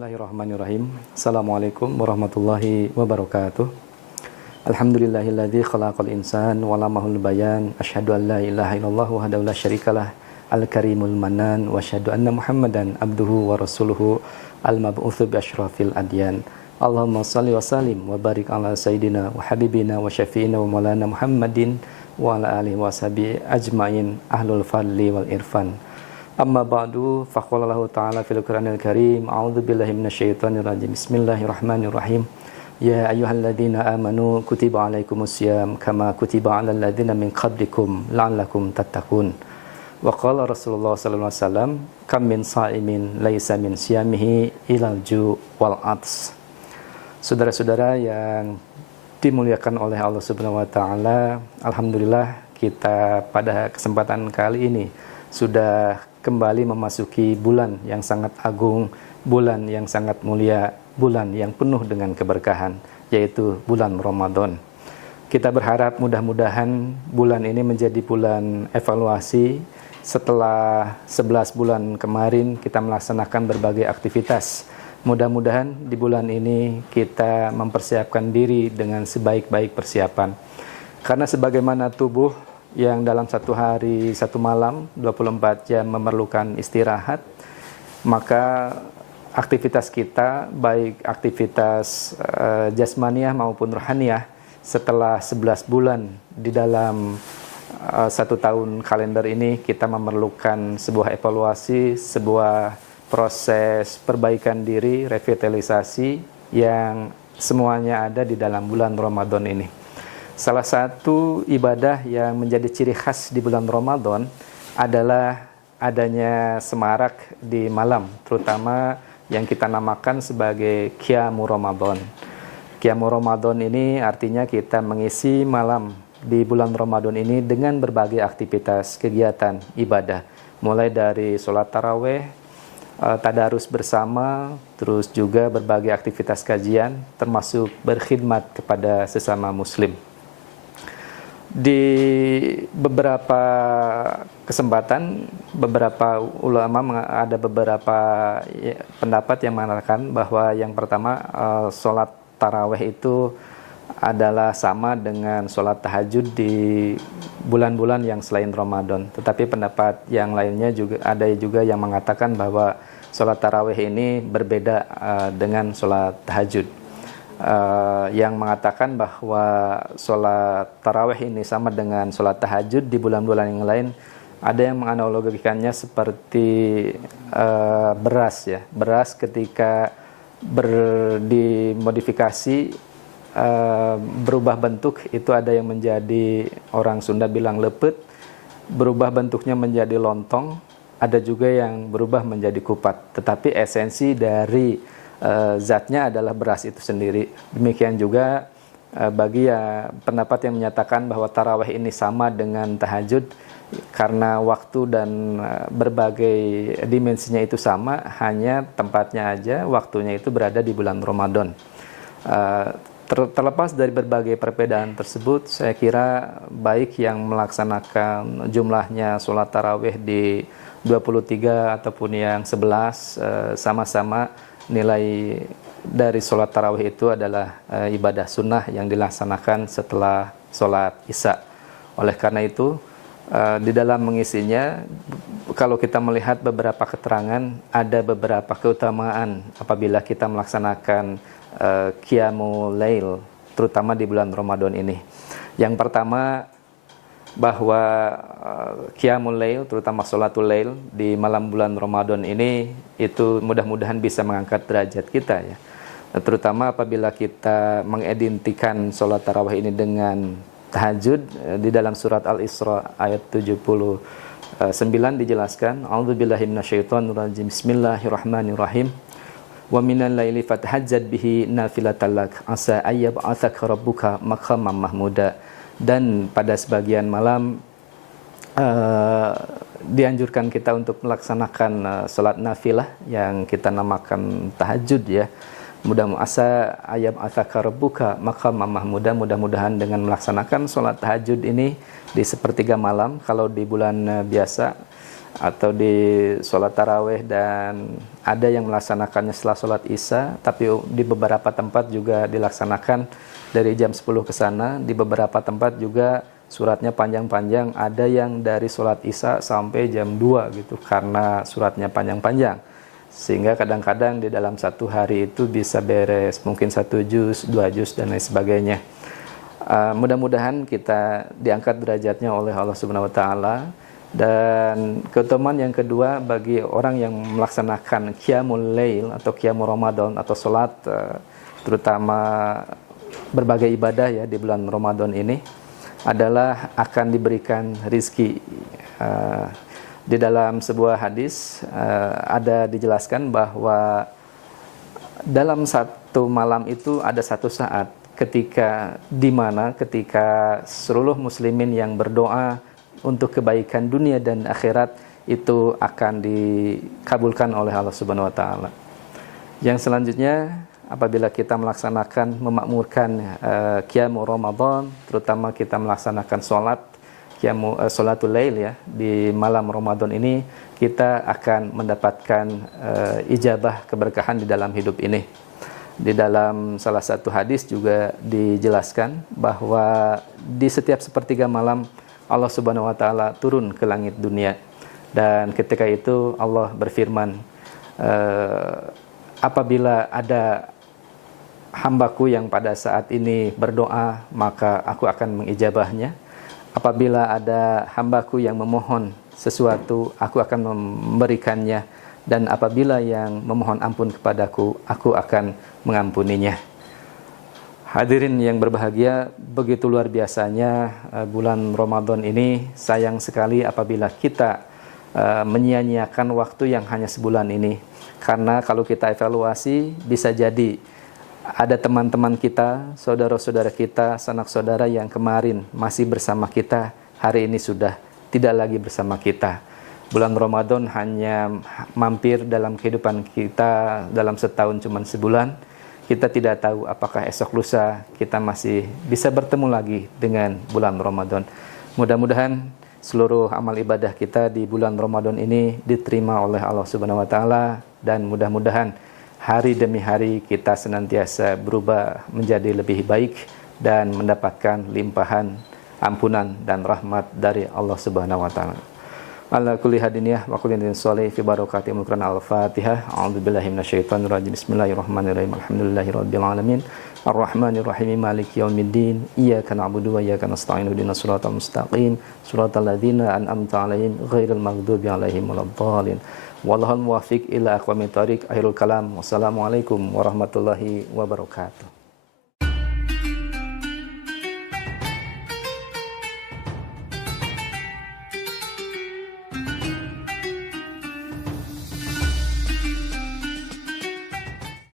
Bismillahirrahmanirrahim. Assalamualaikum warahmatullahi wabarakatuh. Alhamdulillahilladzi khalaqal insan wa lamahul bayan. Asyhadu an la ilaha illallah wahdahu la syarikalah al-karimul manan wa asyhadu anna Muhammadan abduhu wa rasuluhu al-mab'utsu bi asyrafil adyan. Allahumma shalli wa sallim wa barik ala sayyidina wa habibina wa syafi'ina wa maulana Muhammadin wa ala alihi wa sahbihi ajmain ahlul fadli wal irfan. Amma ba'du, faqala Allah ta'ala fil Qur'anil Karim, a'udzu billahi minasyaitonir rajim. Bismillahirrahmanirrahim. Ya ayyuhalladzina amanu kutiba alaikumusiyam kama kutiba 'alal ladzina min qablikum la'allakum tattaqun. Wa qala Rasulullah sallallahu alaihi wasallam, kam min sha'imin laisa min siyamihi ilal ju' wal 'ats. Saudara-saudara yang dimuliakan oleh Allah Subhanahu wa taala, alhamdulillah kita pada kesempatan kali ini sudah kembali memasuki bulan yang sangat agung, bulan yang sangat mulia, bulan yang penuh dengan keberkahan, yaitu bulan Ramadan. Kita berharap mudah-mudahan bulan ini menjadi bulan evaluasi. Setelah 11 bulan kemarin kita melaksanakan berbagai aktivitas. Mudah-mudahan di bulan ini kita mempersiapkan diri dengan sebaik-baik persiapan. Karena sebagaimana tubuh yang dalam satu hari, satu malam, 24 jam memerlukan istirahat, maka aktivitas kita, baik aktivitas jasmaniah maupun rohaniah, setelah 11 bulan di dalam satu tahun kalender ini, kita memerlukan sebuah evaluasi, sebuah proses perbaikan diri, revitalisasi yang semuanya ada di dalam bulan Ramadan ini. Salah satu ibadah yang menjadi ciri khas di bulan Ramadan adalah adanya semarak di malam, terutama yang kita namakan sebagai Qiyamu Ramadan. Qiyamu Ramadan ini artinya kita mengisi malam di bulan Ramadan ini dengan berbagai aktivitas kegiatan ibadah, mulai dari sholat taraweh, tadarus bersama, terus juga berbagai aktivitas kajian, termasuk berkhidmat kepada sesama muslim. Di beberapa kesempatan, beberapa ulama ada beberapa pendapat yang mengatakan bahwa yang pertama, sholat taraweh itu adalah sama dengan sholat tahajud di bulan-bulan yang selain Ramadan. Tetapi pendapat yang lainnya juga ada juga yang mengatakan bahwa sholat taraweh ini berbeda dengan sholat tahajud. Yang mengatakan bahwa sholat taraweh ini sama dengan sholat tahajud di bulan-bulan yang lain, ada yang menganalogikannya seperti beras ya. Beras ketika dimodifikasi, berubah bentuk, itu ada yang menjadi, orang Sunda bilang lepet, berubah bentuknya menjadi lontong, ada juga yang berubah menjadi kupat. Tetapi esensi dari zatnya adalah beras itu sendiri. Demikian juga bagi pendapat yang menyatakan bahwa tarawih ini sama dengan tahajud karena waktu dan berbagai dimensinya itu sama, hanya tempatnya aja, waktunya itu berada di bulan Ramadan. Terlepas dari berbagai perbedaan tersebut, saya kira baik yang melaksanakan jumlahnya sholat tarawih di 23 ataupun yang 11, sama-sama nilai dari sholat tarawih itu adalah ibadah sunnah yang dilaksanakan setelah sholat isya. Oleh karena itu, di dalam mengisinya, kalau kita melihat beberapa keterangan, ada beberapa keutamaan apabila kita melaksanakan Qiyamul Lail, terutama di bulan Ramadan ini. Yang pertama, bahwa Qiyamul Lail, terutama sholatul lail di malam bulan Ramadan ini, itu mudah-mudahan bisa mengangkat derajat kita ya. Terutama apabila kita mengidentikan sholat tarawih ini dengan tahajud. Di dalam surat Al-Isra ayat 79 dijelaskan, a'udzubillahi minasyaitonir rajim, bismillahirrahmanirrahim, wa minal laili fatahajjad bihi nafilatan lak asa ayyab'atsaka rabbuka maqaman mahmuda. Dan pada sebagian malam dianjurkan kita untuk melaksanakan sholat nafilah yang kita namakan tahajud ya. Mudah-mudahan ayat atsaka rabbuka maqaman mahmuda, mudah-mudahan dengan melaksanakan sholat tahajud ini di sepertiga malam, kalau di bulan biasa atau di sholat tarawih, dan ada yang melaksanakannya setelah sholat isya, tapi di beberapa tempat juga dilaksanakan dari jam 10 ke sana. Di beberapa tempat juga suratnya panjang-panjang, ada yang dari sholat isya sampai jam 2 gitu, karena suratnya panjang-panjang. Sehingga kadang-kadang di dalam satu hari itu bisa beres mungkin 1 juz, 2 juz, dan lain sebagainya. Mudah-mudahan kita diangkat derajatnya oleh Allah Subhanahu wa taala. Dan keutamaan yang kedua bagi orang yang melaksanakan qiyamul lail atau qiyamul Ramadan atau salat, terutama berbagai ibadah ya di bulan Ramadan ini, adalah akan diberikan rizki. Di dalam sebuah hadis ada dijelaskan bahwa dalam satu malam itu ada satu saat ketika seluruh muslimin yang berdoa untuk kebaikan dunia dan akhirat itu akan dikabulkan oleh Allah Subhanahu wa taala. Yang selanjutnya, apabila kita melaksanakan memakmurkan qiyamul Ramadan, terutama kita melaksanakan sholatul lail ya di malam Ramadan ini, kita akan mendapatkan ijabah keberkahan di dalam hidup ini. Di dalam salah satu hadis juga dijelaskan bahwa di setiap sepertiga malam Allah Subhanahu wa taala turun ke langit dunia, dan ketika itu Allah berfirman, apabila ada hambaku yang pada saat ini berdoa, maka aku akan mengijabahnya. Apabila ada hambaku yang memohon sesuatu, aku akan memberikannya, dan apabila yang memohon ampun kepadaku, aku akan mengampuninya. Hadirin yang berbahagia, begitu luar biasanya bulan Ramadan ini. Sayang sekali apabila kita menyia-nyiakan waktu yang hanya sebulan ini. Karena kalau kita evaluasi, bisa jadi ada teman-teman kita, saudara-saudara kita, sanak saudara yang kemarin masih bersama kita, hari ini sudah tidak lagi bersama kita. Bulan Ramadan hanya mampir dalam kehidupan kita dalam setahun cuma sebulan. Kita tidak tahu apakah esok lusa kita masih bisa bertemu lagi dengan bulan Ramadan. Mudah-mudahan seluruh amal ibadah kita di bulan Ramadan ini diterima oleh Allah Subhanahu wa taala, dan mudah-mudahan hari demi hari kita senantiasa berubah menjadi lebih baik dan mendapatkan limpahan ampunan dan rahmat dari Allah Subhanahu wa taala. Ala kulli hadiniyah wa kulli din sholih fi barakati Al-Qur'an Al-Fatihah. A'udzubillahi minasyaitonir rajim. Bismillahirrahmanirrahim. Alhamdulillahirabbil alamin. Arrahmanir rahim. Maliki yaumiddin. Iyyaka na'budu wa iyyaka nasta'in. Ihdinas siratal mustaqim. Siratal ladzina an'amta 'alaihim ghairil maghdubi 'alaihim waladdallin. Wallahul muwaffiq ila aqwamit thoriq. Akhirul kalam. Wassalamualaikum warahmatullahi wabarakatuh.